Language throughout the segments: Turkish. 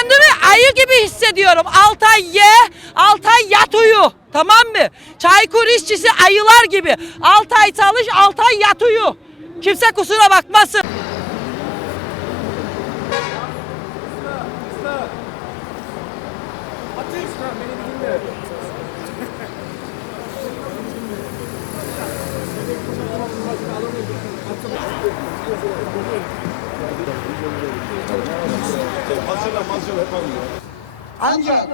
Kendimi ayı gibi hissediyorum. Altay ye, Altay yat uyu. Tamam mı? Çaykur işçisi ayılar gibi. Altay çalış, Altay yat uyu. Kimse kusura bakmasın. Ancak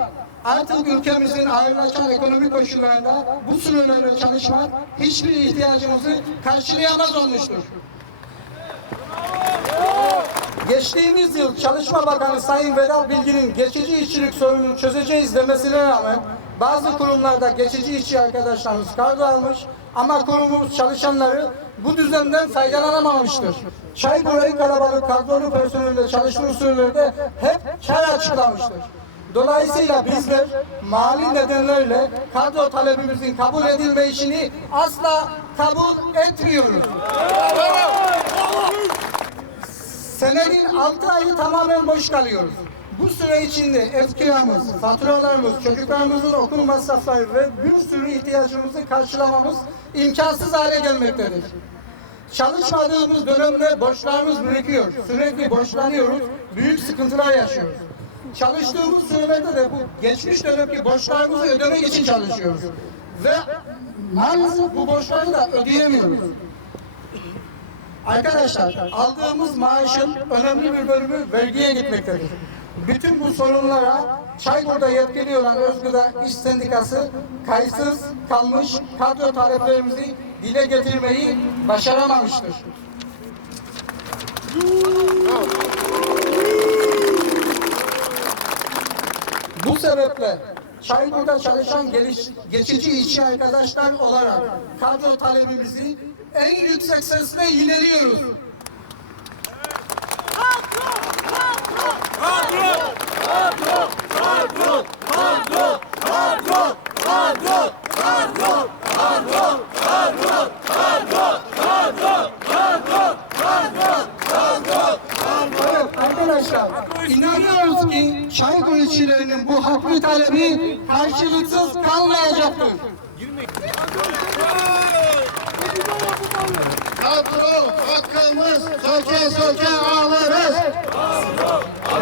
artık ülkemizin ağırlaşan ekonomik koşullarında bu sınırlarla çalışmak hiçbir ihtiyacımızı karşılayamaz olmuştur. Geçtiğimiz yıl Çalışma Bakanı Sayın Vedat Bilgin'in geçici işçilik sorununu çözeceğiz demesine rağmen bazı kurumlarda geçici işçi arkadaşlarımız kadro almış ama kurumumuz çalışanları bu düzenden faydalanamamıştır. Çaykur en kalabalık kadrolu personelle çalışma usulleri de hep kar açıklamıştır. Dolayısıyla bizler mali nedenlerle kadro talebimizin kabul edilme işini asla kabul etmiyoruz. Senenin 6 ayı tamamen boş kalıyoruz. Bu süre içinde ev kiramız, faturalarımız, çocuklarımızın okul masrafları ve bir sürü ihtiyacımızı karşılamamız imkansız hale gelmektedir. Çalışmadığımız dönemde borçlarımız birikiyor. Sürekli borçlanıyoruz. Büyük sıkıntılar yaşıyoruz. Çalıştığımız sürelerde de bu geçmiş dönemki borçlarımızı ödemek için çalışıyoruz. Ve maalesef bu borçları da ödeyemiyoruz. Arkadaşlar aldığımız maaşın önemli bir bölümü vergiye gitmektedir. Bütün bu sorunlara Çaykur'da yetkili olan Özgüda İş Sendikası kayıtsız kalmış kadro taleplerimizi dile getirmeyi başaramamıştır. Bu sebeple Çaykur'da çalışan geliş, geçici işçi arkadaşlar olarak kadro talebimizi en yüksek sesle yineliyoruz. Evet arkadaşlar inanıyoruz ki Çaykur işçilerinin bu haklı talebi karşılıksız kalmayacaktır. Kadro hakkımız söke söke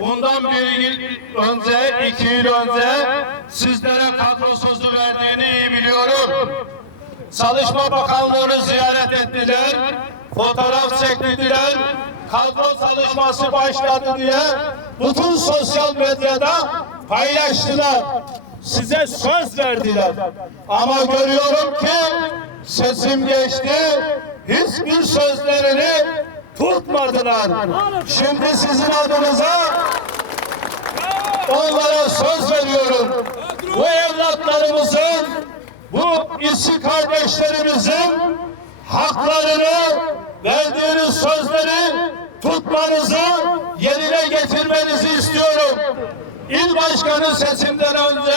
bundan bir yıl önce, iki yıl önce sizlere kadro sözü verdiğini iyi biliyorum. Çalışma Bakanlığı'nı ziyaret ettiler, fotoğraf çektirdiler, kadro çalışması başladı diye bütün sosyal medyada paylaştılar. Size söz verdiler. Ama görüyorum ki sesim geçti, hiçbir sözlerini tutmadılar. Şimdi sizin adınıza onlara söz veriyorum. Bu evlatlarımızın, bu işçi kardeşlerimizin haklarını, verdiğiniz sözleri tutmanızı, yerine getirmenizi istiyorum. İl başkanı seçimden önce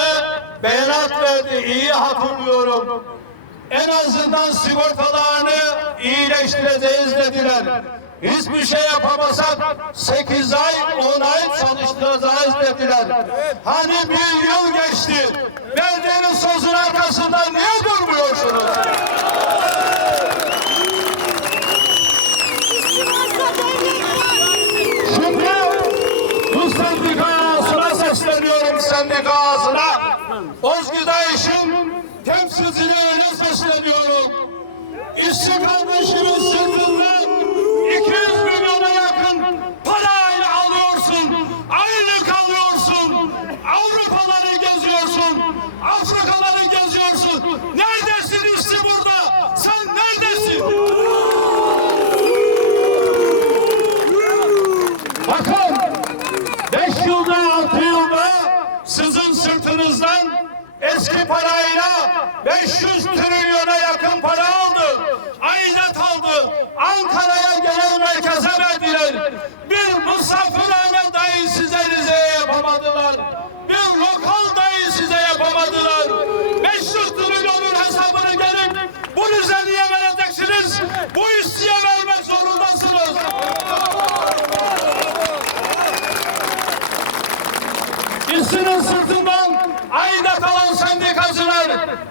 beyanat verdi, iyi hatırlıyorum. En azından sigortalarını iyileştireceğiz dediler. Hiçbir şey yapamasak 8 ay 10 ay çalıştıracağız dediler. Hani bir yıl geçti. Verdiğiniz sözün arkasında niye durmuyorsunuz? Şimdi bu sendika ağasına sesleniyorum sendika ağasına. Özgüdayış'ın temsilcilerine sesleniyorum. İşçi kardeşimiz sınırından Neredesin işçi burada? Sen neredesin? Bakın 5 yılda 6 yılda sizin sırtınızdan eski parayla 500 trilyona yakın para aldı. Aidat aldı. Ankara'ya genel merkeze verdiler. Bir misafirhane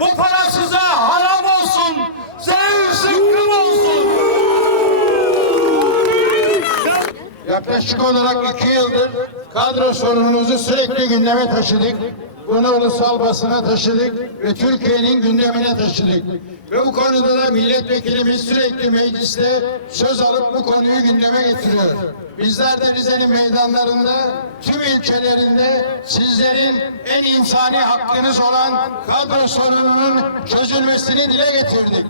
bu para size haram olsun. Zıkkım olsun. Yaklaşık olarak iki yıldır kadro sorununuzu sürekli gündeme taşıdık. Bunu ulusal basına taşıdık ve Türkiye'nin gündemine taşıdık. Ve bu konuda da milletvekilimiz sürekli mecliste söz alıp bu konuyu gündeme getiriyor. Bizler de Rize'nin meydanlarında, tüm ilçelerinde sizlerin en insani hakkınız olan kadro sorununun çözülmesini dile getirdik.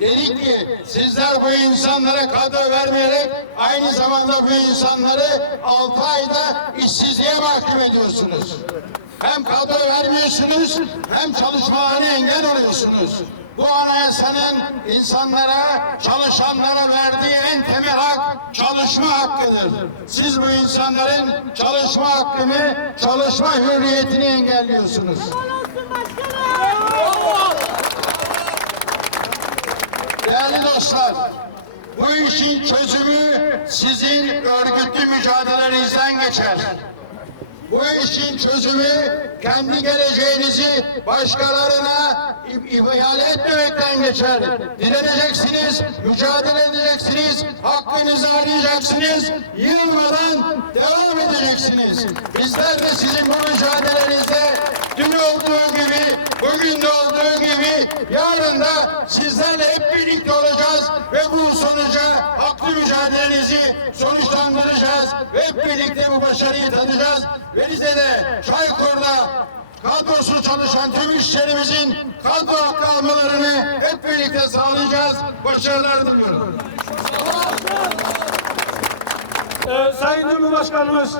Dedik ki sizler bu insanlara kadro vermeyerek aynı zamanda bu insanları 6 ayda işsizliğe mahkum ediyorsunuz. Hem kadro vermiyorsunuz hem çalışmalarına engel oluyorsunuz. Bu anayasanın insanlara, çalışanlara verdiği en temel hak çalışma hakkıdır. Siz bu insanların çalışma hakkını, çalışma hürriyetini engelliyorsunuz. Değerli dostlar, bu işin çözümü sizin örgütlü mücadelenizden geçer. Bu işin çözümü kendi geleceğinizi başkalarına i- ihale etmemekten geçer. Direneceksiniz, mücadele edeceksiniz, hakkınızı arayacaksınız, yılmadan devam edeceksiniz. Bizler de sizin bu mücadelenizde dün olduğu gibi, bugün de olduğu gibi yarın da sizlerle hep birlikte olacağız ve bu sonuca haklı mücadelenizi sonuçlandıracağız ve hep birlikte bu başarıyı tadacağız. Ve Rize'de, Çaykur'da kadrosuz çalışan tüm işçilerimizin kadro hakkı almalarını hep birlikte sağlayacağız. Başarılar diliyorum. Ee, Sayın Cumhurbaşkanımız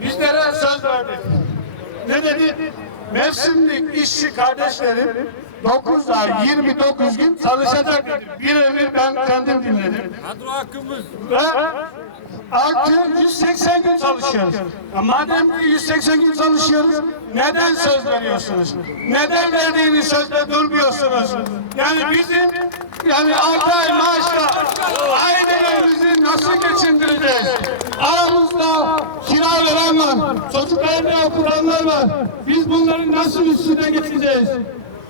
bizlere söz verdi. Ne dedi? Mevsimlik işçi kardeşlerim 9 ay 29 gün çalışacak dedi. Birebir ben kendim dinledim. Kadro hakkımız. Ve artı 180 gün çalışıyoruz. Ya madem ki 180 gün çalışıyoruz, neden söz veriyorsunuz? Neden verdiğiniz sözde durmuyorsunuz? Yani bizim yani 6 ay maaşla ailelerimizi nasıl geçindireceğiz? Aramızda kira veren var, çocuklarını okutanlar var. Biz bunları nasıl üstüne getireceğiz?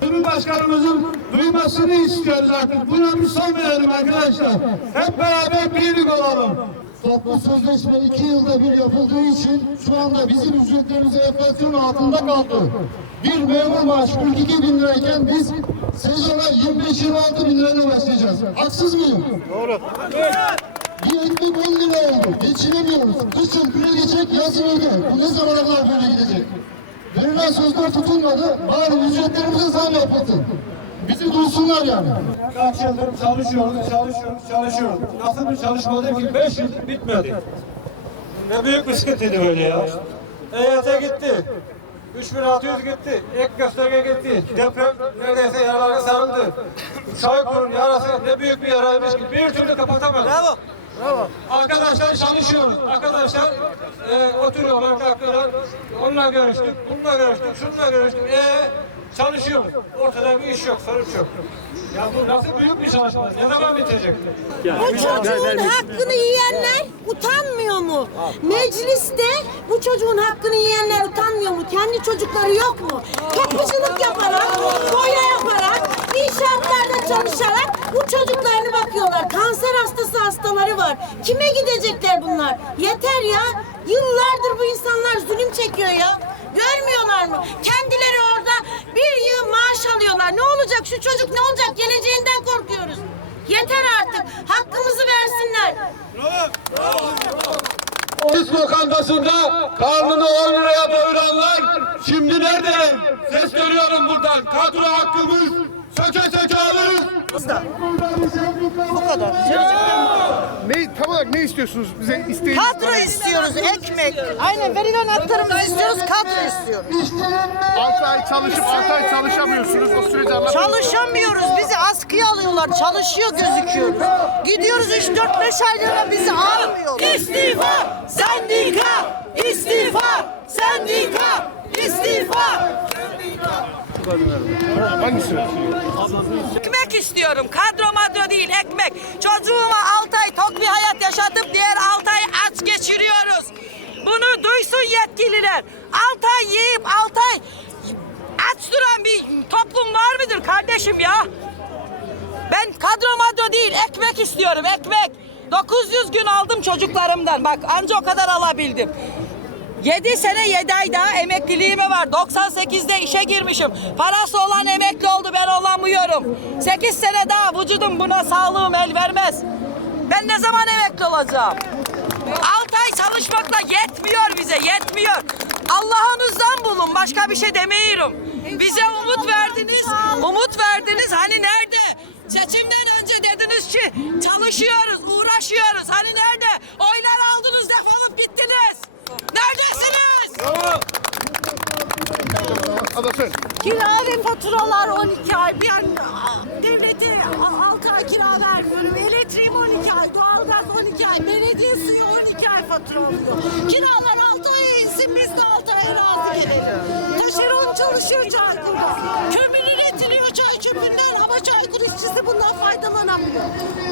Cumhurbaşkanımızın duymasını istiyoruz artık. Buna bir son verelim arkadaşlar. Hep beraber birlik olalım. Toplu sözleşme iki yılda bir yapıldığı için şu anda bizim ücretlerimiz enflasyon altında kaldı. Bir memur maaşı 42 bin lirayken biz sezona 25-26 bin lirayla başlayacağız. Haksız mıyım? Doğru. Bir ekmek 10 lira oldu. Geçinemiyoruz. Kışın böyle geçecek, yazın öyle. Bu ne zamana kadar böyle gidecek? Verilen sözler tutulmadı. Bari ücretlerimize zam yapıldı. Bizi duysunlar yani. Kaç yıldır çalışıyoruz, çalışıyoruz, çalışıyoruz. Nasıl bir çalışmadır ki 5 yıl bitmedi. Ne büyük bir sıkıntıydı böyle ya. EYT gitti. 3600 gitti. Ek gösterge gitti. Deprem neredeyse yaralara sarıldı. Çaykur'un yarası ne büyük bir yaraymış ki bir türlü kapatamadı. Bravo. Bravo. Arkadaşlar çalışıyoruz. Arkadaşlar e, oturuyorlar, kalkıyorlar. Onunla görüştük, bununla görüştük, şununla görüştük. E, çalışıyoruz. Ortada bir iş yok, sonuç yok. Ya bu nasıl büyük bir çalışma? Ne zaman bitecek? Bu çocuğun hakkını yiyenler utanmıyor mu? Mecliste bu çocuğun hakkını yiyenler utanmıyor mu? Kendi çocukları yok mu? Kapıcılık yaparak, boya yaparak, inşaatlarda çalışarak bu çocuklarını bakıyorlar. Kanser hastası hastaları var. Kime gidecekler bunlar? Yeter ya. Yıllardır bu insanlar zulüm çekiyor ya. Görmüyorlar mı? Kendileri bir alıyorlar. Ne olacak şu çocuk ne olacak? Geleceğinden korkuyoruz. Yeter artık. Hakkımızı versinler. Polis lokantasında karnını 10 liraya doyuranlar şimdi nerede? Ses görüyorum buradan. Kadro hakkımız söke söke alırız. Bu kadar. Ne, tam olarak ne istiyorsunuz? Bize isteyin. Kadro istiyoruz, ekmek. Aynen verilen haklarımızı istiyoruz, kadro istiyoruz. 6 ay çalışıp 6 ay çalışamıyorsunuz. O süreci anlatın. Çalışamıyoruz, bizi askıya alıyorlar. Çalışıyor gözüküyor. Gidiyoruz 3-4-5 aylığına bizi almıyorlar. İstifa! Sendika! İstifa! Sendika! İstifa! Hangisi? Ekmek istiyorum. Kadro madro değil ekmek. Çocuğuma 6 ay tok bir hayat yaşatıp diğer 6 ay aç geçiriyoruz. Bunu duysun yetkililer. 6 ay yiyip 6 ay aç duran bir toplum var mıdır kardeşim ya? Ben kadro madro değil ekmek istiyorum ekmek. 900 gün aldım çocuklarımdan. Bak anca o kadar alabildim. 7 sene 7 ay daha emekliliğime var. 98'de işe girmişim. Parası olan emekli oldu ben olamıyorum. 8 sene daha vücudum buna sağlığım el vermez. Ben ne zaman emekli olacağım? 6 ay çalışmakla yetmiyor bize yetmiyor. Allah'ınızdan bulun başka bir şey demiyorum. Bize umut verdiniz. Umut verdiniz hani nerede? Seçimden önce dediniz ki çalışıyoruz, uğraşıyoruz. Hani nerede? Oylar aldınız, defolup gittiniz. Neredesiniz? Anlatın. Kira ve faturalar 12 ay. Bir an, devlete 6 ay kira vermiyorum. Elektriğim 12 ay, doğalgaz 12 ay, belediye suyu 12 ay fatura alıyor. Kiralar 6 ay insin biz de 6 ay razı gelelim. Taşeron çalışıyor Çaykur'da. Kömür üretiliyor çay çöpünden ama Çaykur işçisi bundan faydalanamıyor.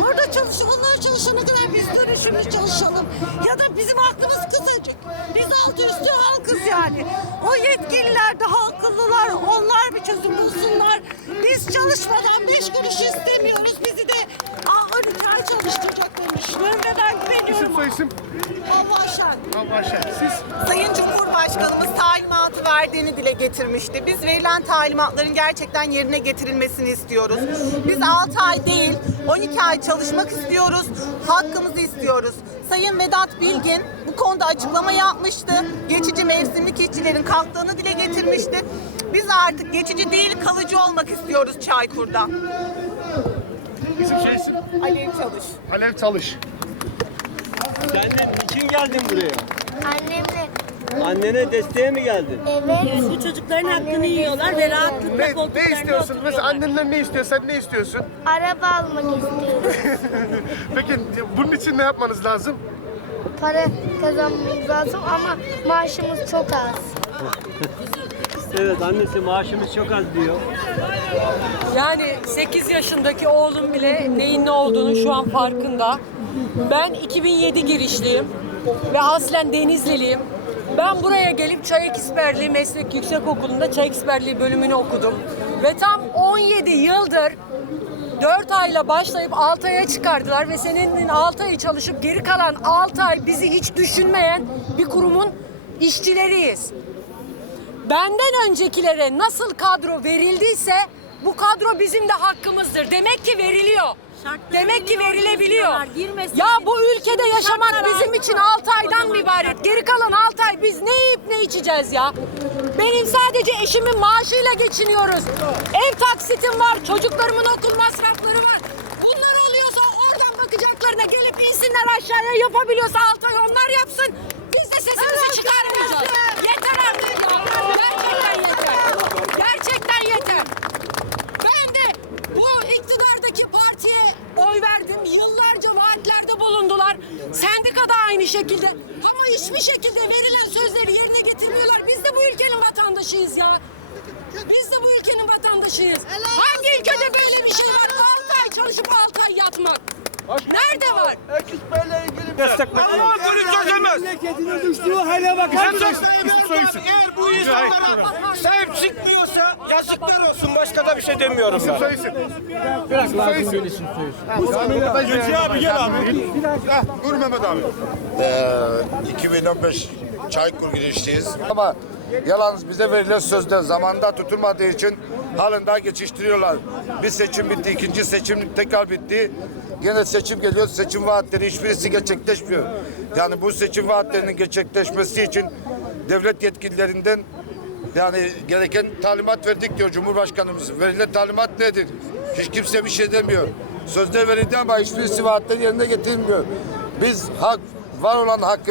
Orada çalışıyor. Onlar çalışana kadar biz dönüşümüz çalışalım. Ya da bizim aklımız kısacık. Biz altı üstü yani. O yetkililer daha akıllılar. Onlar bir çözüm bulsunlar. Biz çalışmadan beş kuruş istemiyoruz. Bizi de aa, 12 ay ben güveniyorum. İsim. Allah aşkına. Siz Sayın Cumhurbaşkanımız talimatı verdiğini dile getirmişti. Biz verilen talimatların gerçekten yerine getirilmesini istiyoruz. Biz 6 ay değil 12 ay çalışmak istiyoruz. Hakkımızı istiyoruz. Sayın Vedat Bilgin bu konuda açıklama yapmıştı. Geçici mevsimlik işçilerin kalktığını dile getirmişti. Biz artık geçici değil kalıcı olmak istiyoruz Çaykur'da. isim soyisim. Alev Çalış. Alev Çalış. Sen niçin geldin buraya? Annemle. Annene desteğe mi geldin? Evet. Bu çocukların hakkını yiyorlar ve rahatlıkla Ne, ne istiyorsun? Mesela oturuyorlar. annenler ne istiyor? Sen ne istiyorsun? Araba almak istiyorum. Peki bunun için ne yapmanız lazım? Para kazanmamız lazım ama maaşımız çok az. Evet annesi maaşımız çok az diyor. Yani 8 yaşındaki oğlum bile neyin ne olduğunu şu an farkında. Ben 2007 girişliyim ve aslen Denizliliyim. Ben buraya gelip Çay Eksperliği Meslek Yüksekokulu'nda Çay Eksperliği bölümünü okudum. Ve tam 17 yıldır 4 ayla başlayıp 6 aya çıkardılar ve senin 6 ayı çalışıp geri kalan 6 ay bizi hiç düşünmeyen bir kurumun işçileriyiz. Benden öncekilere nasıl kadro verildiyse bu kadro bizim de hakkımızdır. Demek ki veriliyor. Demek ki verilebiliyor. Ya bu ülkede yaşamak bizim için 6 aydan ibaret. Geri kalan 6 ay biz ne yiyip ne içeceğiz ya? Benim sadece eşimin maaşıyla geçiniyoruz. Ev taksitim var, çocuklarımın okul masrafları var. Bunlar oluyorsa oradan bakacaklarına gelip insinler aşağıya yapabiliyorsa 6 ay onlar yapsın. Biz de sesimizi çıkarmayacağız. Yeter artık ya. Gerçekten yeter. Gerçekten yeter. Ben de bu iktidardaki partiye oy verdim. Yıllarca vaatlerde bulundular. Sendika da aynı şekilde. Ama hiçbir şekilde verilen sözleri yerine getirmiyorlar. Biz de bu ülkenin vatandaşıyız ya. Biz de bu ülkenin vatandaşıyız. Hangi ülkede böyle bir şey var? 6 ay çalışıp 6 ay yatmak. Nerede var? Destek bekliyorum. Memleketine düştüğü hale bakar mısın? Eğer bu insanlara sahip çıkmıyorsa yazıklar olsun. Başka da bir şey demiyorum İsim ben. soyisim. Soyisim. Gülcü abi gel abi. Buyur Mehmet abi. 2015 Çaykur girişteyiz. Ama yalnız bize verilen sözler zamanda tutulmadığı için halen daha geçiştiriyorlar. Bir seçim bitti, ikinci seçim tekrar bitti. Yine seçim geliyor, seçim vaatleri hiçbirisi gerçekleşmiyor. Yani bu seçim vaatlerinin gerçekleşmesi için devlet yetkililerinden yani gereken talimat verdik diyor Cumhurbaşkanımız. Verilen talimat nedir? Hiç kimse bir şey demiyor. Sözde verildi ama hiçbir vaatleri yerine getirilmiyor. Biz hak, var olan hakkımızı